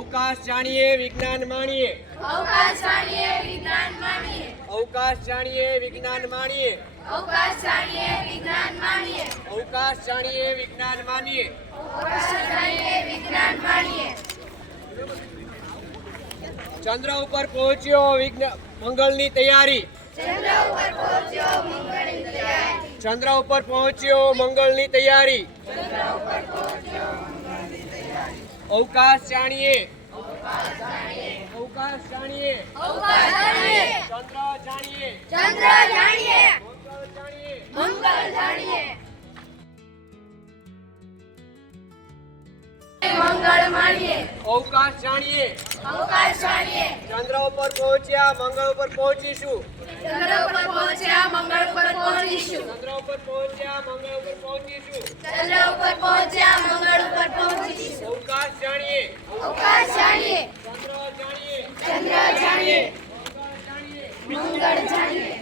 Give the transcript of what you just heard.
अवकाश जानिए विज्ञान मानिए अवकाश जानिए विज्ञान मानिए अवकाश जानिए विज्ञान मानिए अवकाश जानिए विज्ञान मानिए अवकाश जानिए विज्ञान मानिए अवकाश जानिए विज्ञान मानिए चंद्र ऊपर पहुंच्यो मंगलनी तैयारी चंद्र ऊपर पहुंच्यो मंगलनी तैयारी चंद्र ऊपर पहुंच्यो मंगलनी तैयारी चंद्र ऊपर पहुंच्यो मंगलनी तैयारी अवकाश जानिए अवकाश जानिए अवकाश जानिए अवकाश जानिए चंद्र जानिए चंद्र जानिए मंगल जानिए मंगल जानिए मंगल मानिए अवकाश जानिए अवकाश जानिए चंद्र ऊपर पहुंच्या मंगल ऊपर पहुंचीशु चंद्र ऊपर पहुंच्या मंगल ऊपर पहुंचीशु चंद्र ऊपर पहुंच्या मंगल ऊपर पहुंचीशु चंद्र ऊपर पहुंच्या मंगल ऊपर पहुंचीशु अवकाश जानिए अवकाश जानिए चंद्र जानिए चंद्र जानिए मंगल जानिए मंगल जानिए